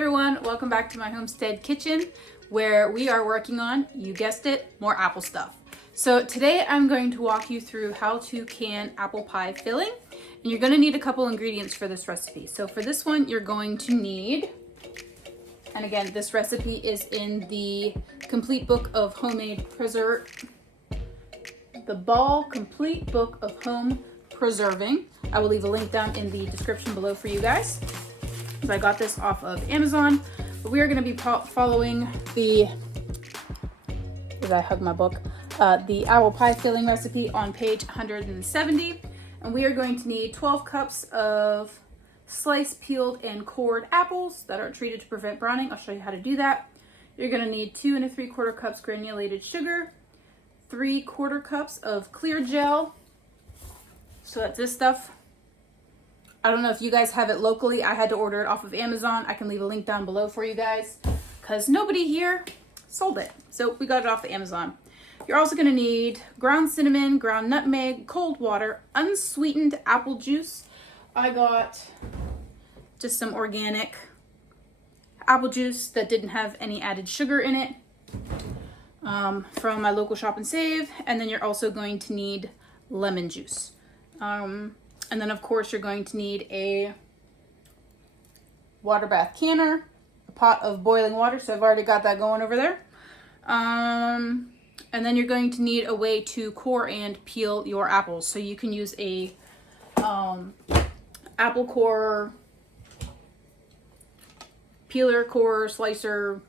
everyone, welcome back to my homestead kitchen where we are working on, you guessed it, more apple stuff. So today I'm going to walk you through how to can apple pie filling, and you're going to need a couple ingredients for this recipe. So for this one you're going to need, and again this recipe is in the Complete Book of Homemade the Ball Complete Book of Home Preserving. I will leave a link down in the description below for you guys. So I got this off of Amazon, but we are going to be following the, as I hug my book, the apple pie filling recipe on page 170. And we are going to need 12 cups of sliced, peeled, and cored apples that are treated to prevent browning. I'll show you how to do that. You're going to need 2 3/4 cups granulated sugar, 3/4 cups of clear gel. So that's this stuff. I don't know if you guys have it locally. I had to order it off of Amazon. I can leave a link down below for you guys because nobody here sold it. So we got it off of Amazon. You're also going to need ground cinnamon, ground nutmeg, cold water, unsweetened apple juice. I got just some organic apple juice that didn't have any added sugar in it from my local Shop and Save. And then you're also going to need lemon juice. And then of course you're going to need a water bath canner, a pot of boiling water, so I've already got that going over there. And then you're going to need a way to core and peel your apples. So you can use a apple core, peeler, core, slicer.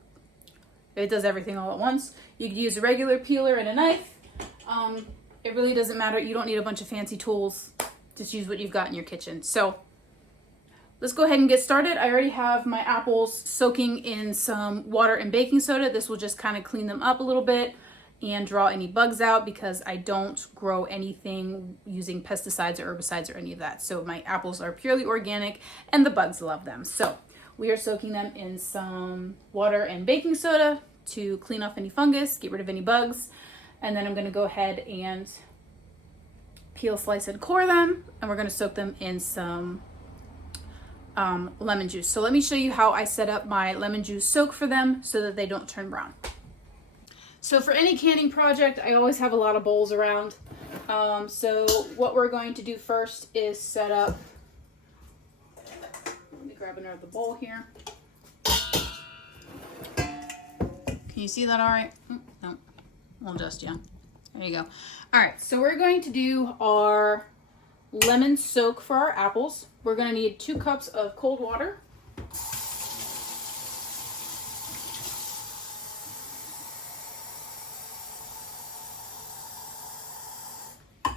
It does everything all at once. You could use a regular peeler and a knife. It really doesn't matter. You don't need a bunch of fancy tools. Just use what you've got in your kitchen. So let's go ahead and get started. I already have my apples soaking in some water and baking soda. This will just kind of clean them up a little bit and draw any bugs out because I don't grow anything using pesticides or herbicides or any of that. So my apples are purely organic and the bugs love them. So we are soaking them in some water and baking soda to clean off any fungus, get rid of any bugs. And then I'm going to go ahead and peel, slice, and core them, and we're going to soak them in some lemon juice. So let me show you how I set up my lemon juice soak for them so that they don't turn brown. So for any canning project, I always have a lot of bowls around. So what we're going to do first is set up, let me grab another bowl here. Can you see that all right? No, we'll adjust, yeah. There you go. All right, so we're going to do our lemon soak for our apples. We're going to need 2 cups of cold water.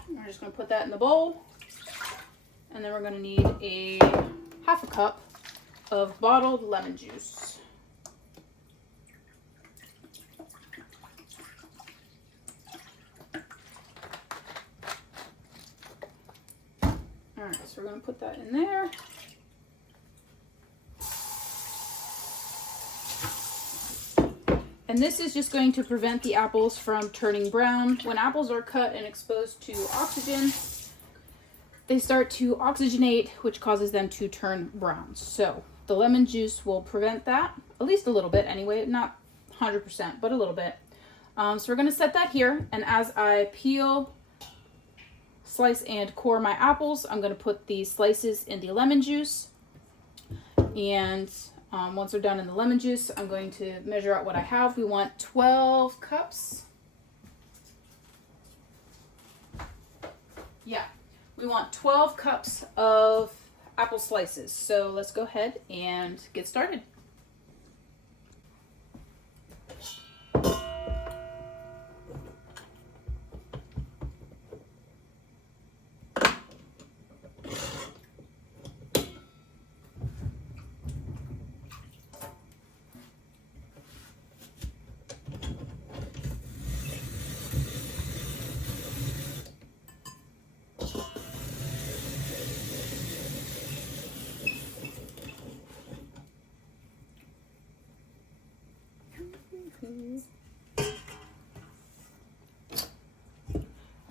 We're just going to put that in the bowl. And then we're going to need a 1/2 cup of bottled lemon juice. Alright, so we're going to put that in there. And this is just going to prevent the apples from turning brown. When apples are cut and exposed to oxygen, they start to oxygenate, which causes them to turn brown. So the lemon juice will prevent that, at least a little bit anyway, not 100%, but a little bit. So we're going to set that here, and as I peel, slice, and core my apples, I'm going to put the slices in the lemon juice. And once they're done in the lemon juice, I'm going to measure out what I have. We want 12 cups. Yeah, we want 12 cups of apple slices. So let's go ahead and get started.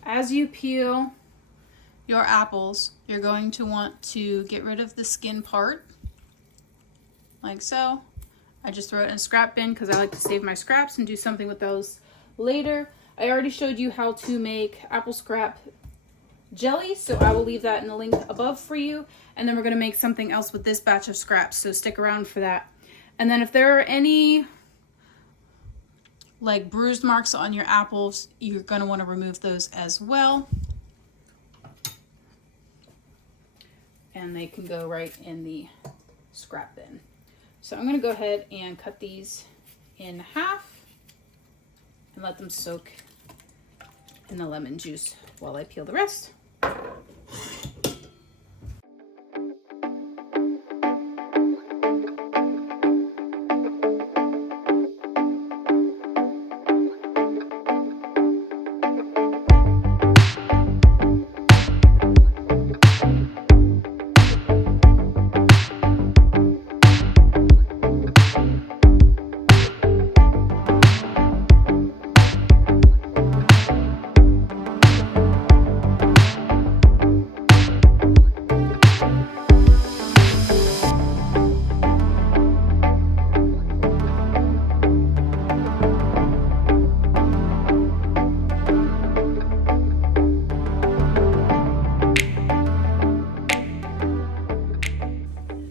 As you peel your apples, you're going to want to get rid of the skin part, like so, I just throw it in a scrap bin because I like to save my scraps and do something with those later. I already showed you how to make apple scrap jelly, so I will leave that in the link above for you. And then we're going to make something else with this batch of scraps, so stick around for that. And then if there are any like bruised marks on your apples, you're going to want to remove those as well. And they can go right in the scrap bin. So I'm going to go ahead and cut these in half and let them soak in the lemon juice while I peel the rest.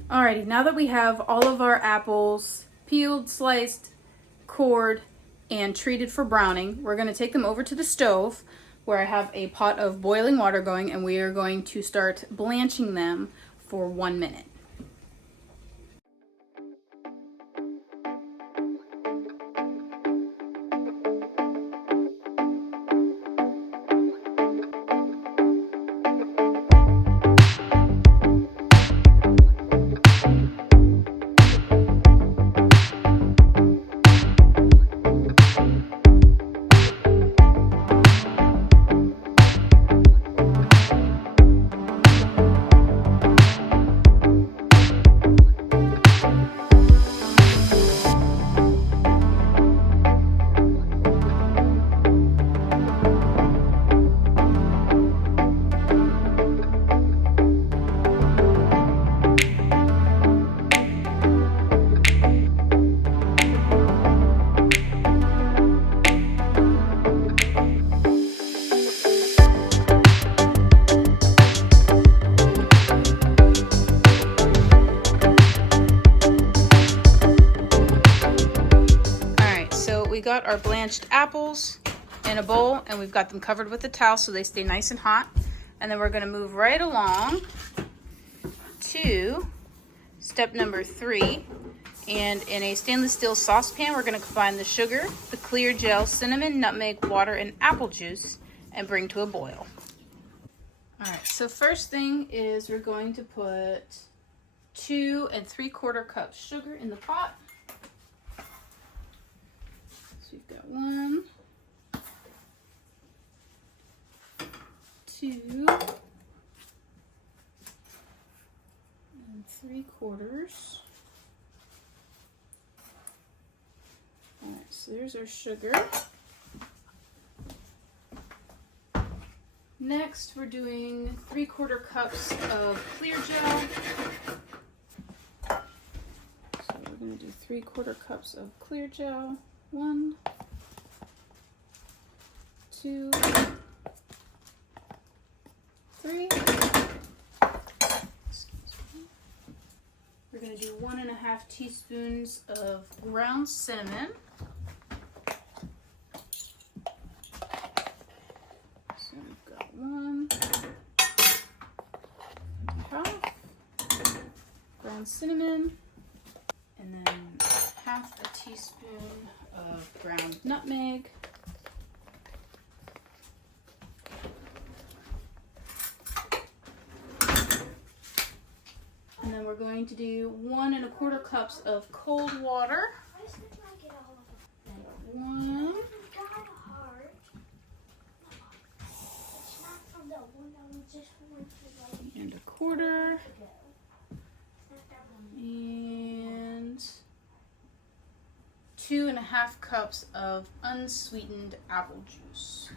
Alrighty, now that we have all of our apples peeled, sliced, cored, and treated for browning, we're going to take them over to the stove where I have a pot of boiling water going, and we are going to start blanching them for 1 minute. We got our blanched apples in a bowl, and we've got them covered with a towel so they stay nice and hot. And then we're going to move right along to step number 3. And in a stainless steel saucepan, we're going to combine the sugar, the clear gel, cinnamon, nutmeg, water, and apple juice and bring to a boil. All right, so first thing is we're going to put 2 3/4 cups sugar in the pot. We've got 1, 2, and 3/4. All right, so there's our sugar. Next, we're doing 3/4 cups of clear gel. So we're going to do 3/4 cups of clear gel. 1, 2, 3. Excuse me. We're going to do 1.5 teaspoons of ground cinnamon. So we've got 1.5 ground cinnamon, and then 1/2 teaspoon of ground nutmeg. And then we're going to do 1 1/4 cups of cold water. 1 1/4 and 2.5 cups of unsweetened apple juice.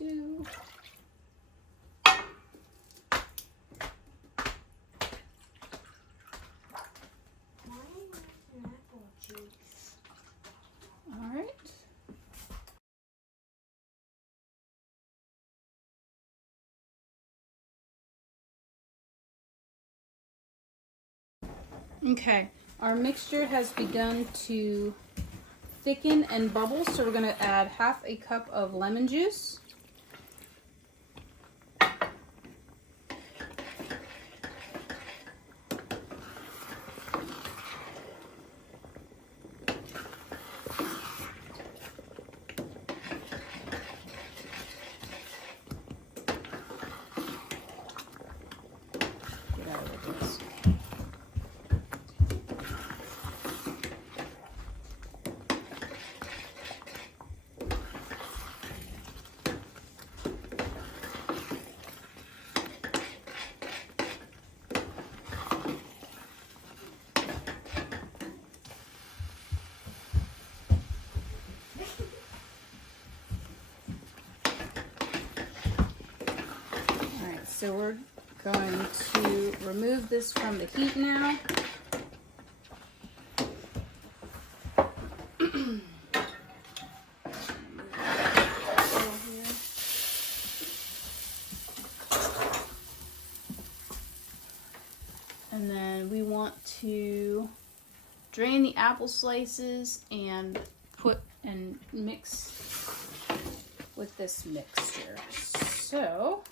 2. All right. Okay, our mixture has begun to thicken and bubble, so we're going to add half a cup of lemon juice. Get out of this. So we're going to remove this from the heat now. And then we want to drain the apple slices and put and mix with this mixture. So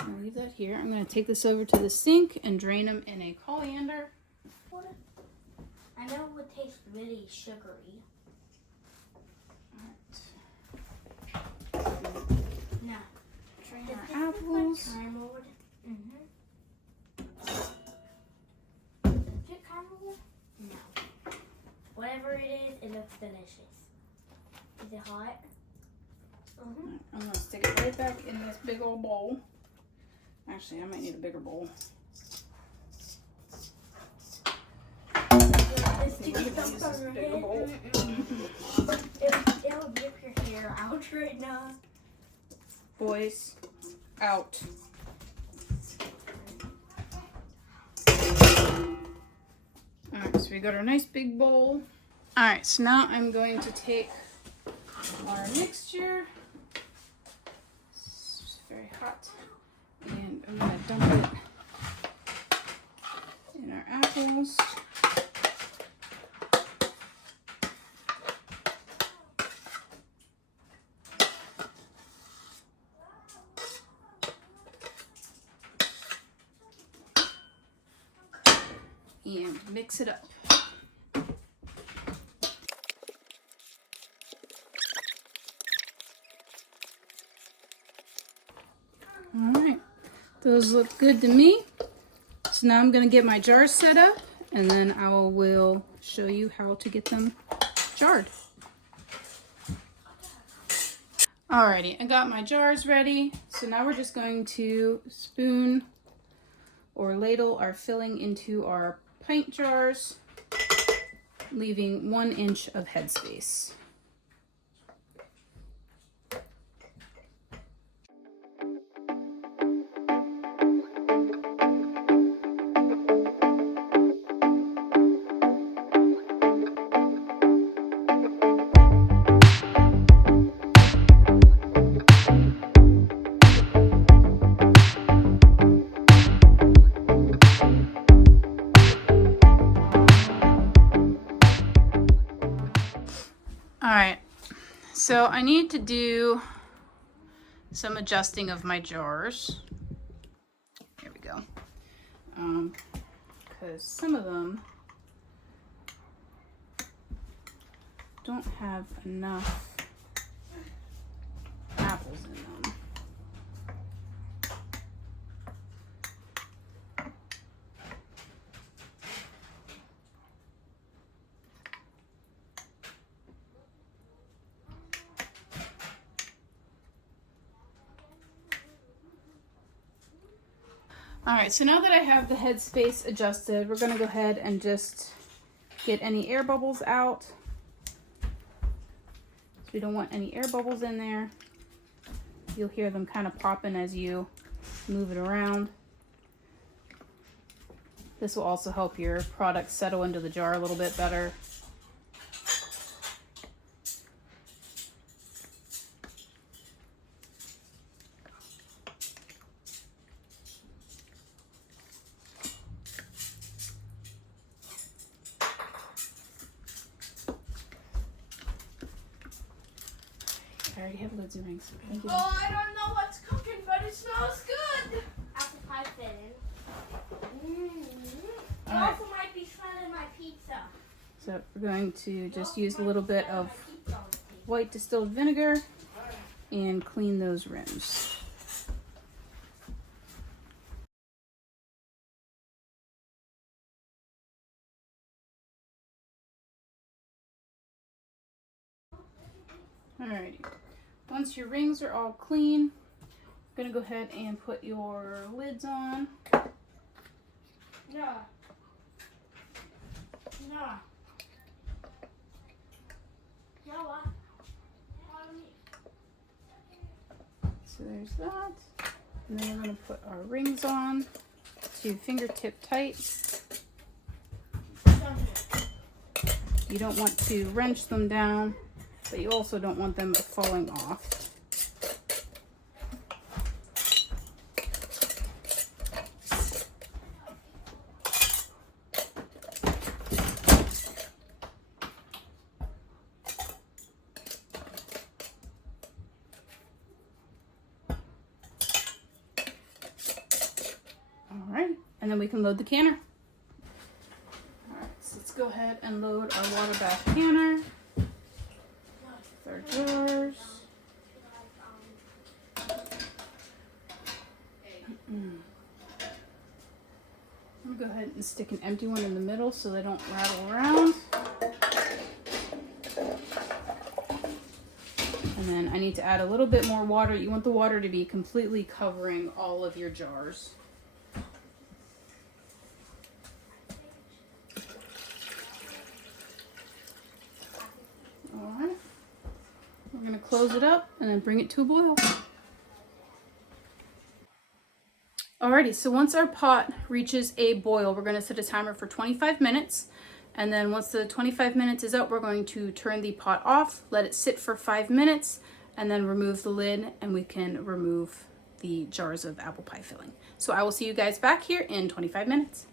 I'll leave that here. I'm going to take this over to the sink and drain them in a colander. I know it would taste really sugary. Alright. No. Drain our apples. Is it caramel? No. Whatever it is, it looks delicious. Is it hot? I'm going to stick it right back in this big old bowl. Actually, I might need a bigger bowl. It'll rip your hair out right now. Boys, out. Alright, so we got our nice big bowl. Alright, so now I'm going to take our mixture. It's very hot. And I'm going to dump it in our apples. And mix it up. Alright, those look good to me. So now I'm going to get my jars set up and then I will show you how to get them jarred. Alrighty, I got my jars ready. So now we're just going to spoon or ladle our filling into our pint jars, leaving 1 inch of headspace. Alright, so I need to do some adjusting of my jars. Here we go. Because some of them don't have enough apples in them. Alright, so now that I have the headspace adjusted, we're going to go ahead and just get any air bubbles out. So We don't want any air bubbles in there. You'll hear them kind of popping as you move it around. This will also help your product settle into the jar a little bit better. I already have loads of rings. Thank you. Oh, I don't know what's cooking, but it smells good. Apple pie filling. It All right. also might be smelling my pizza. So we're going to just use a little bit of white distilled vinegar and clean those rims. Alrighty. Once your rings are all clean, I'm gonna go ahead and put your lids on. No. No. No, what? So there's that. And then we're gonna put our rings on to fingertip tight. You don't want to wrench them down, but you also don't want them falling off. All right, and then we can load the canner. All right, so let's go ahead and load our water bath canner. Our jars. I'm gonna go ahead and stick an empty one in the middle so they don't rattle around. And then I need to add a little bit more water. You want the water to be completely covering all of your jars. All right. We're going to close it up and then bring it to a boil. Alrighty, so once our pot reaches a boil, we're going to set a timer for 25 minutes. And then once the 25 minutes is up, we're going to turn the pot off, let it sit for 5 minutes, and then remove the lid, and we can remove the jars of apple pie filling. So I will see you guys back here in 25 minutes.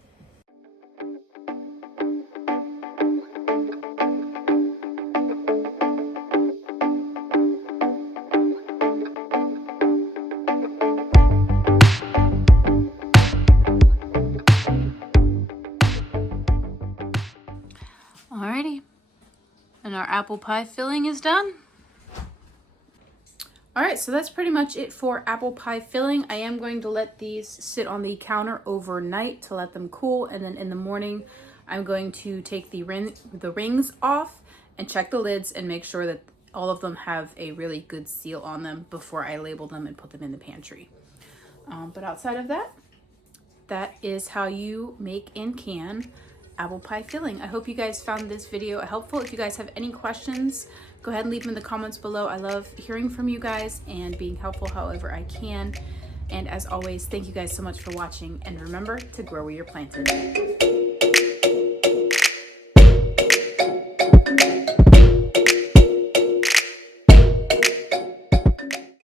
Alrighty, and our apple pie filling is done. Alright, so that's pretty much it for apple pie filling. I am going to let these sit on the counter overnight to let them cool, and then in the morning I'm going to take the rings off and check the lids and make sure that all of them have a really good seal on them before I label them and put them in the pantry. But outside of that, that is how you make and can apple pie filling. I hope you guys found this video helpful. If you guys have any questions, go ahead and leave them in the comments below. I love hearing from you guys and being helpful however I can. And as always, thank you guys so much for watching, and remember to grow where you're planted.